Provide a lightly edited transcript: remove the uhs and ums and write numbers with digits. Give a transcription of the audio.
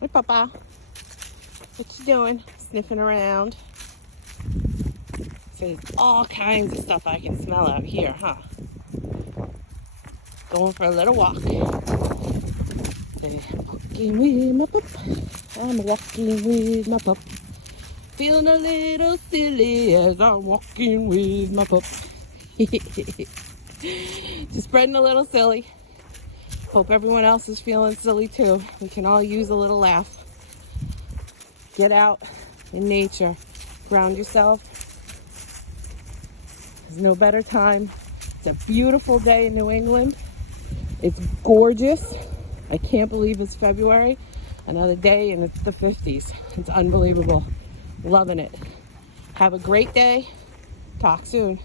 Hey, Papa. What you doing? Sniffing around. So there's all kinds of stuff I can smell out here, huh? Going for a little walk. Say, walking with my pup. I'm walking with my pup. Feeling a little silly as I'm walking with my pup. Just spreading a little silly. Hope everyone else is feeling silly too. We can all use a little laugh. Get out in nature. Ground yourself. There's no better time. It's a beautiful day in New England. It's gorgeous. I can't believe it's February. Another day and it's the 50s. It's unbelievable. Loving it. Have a great day. Talk soon.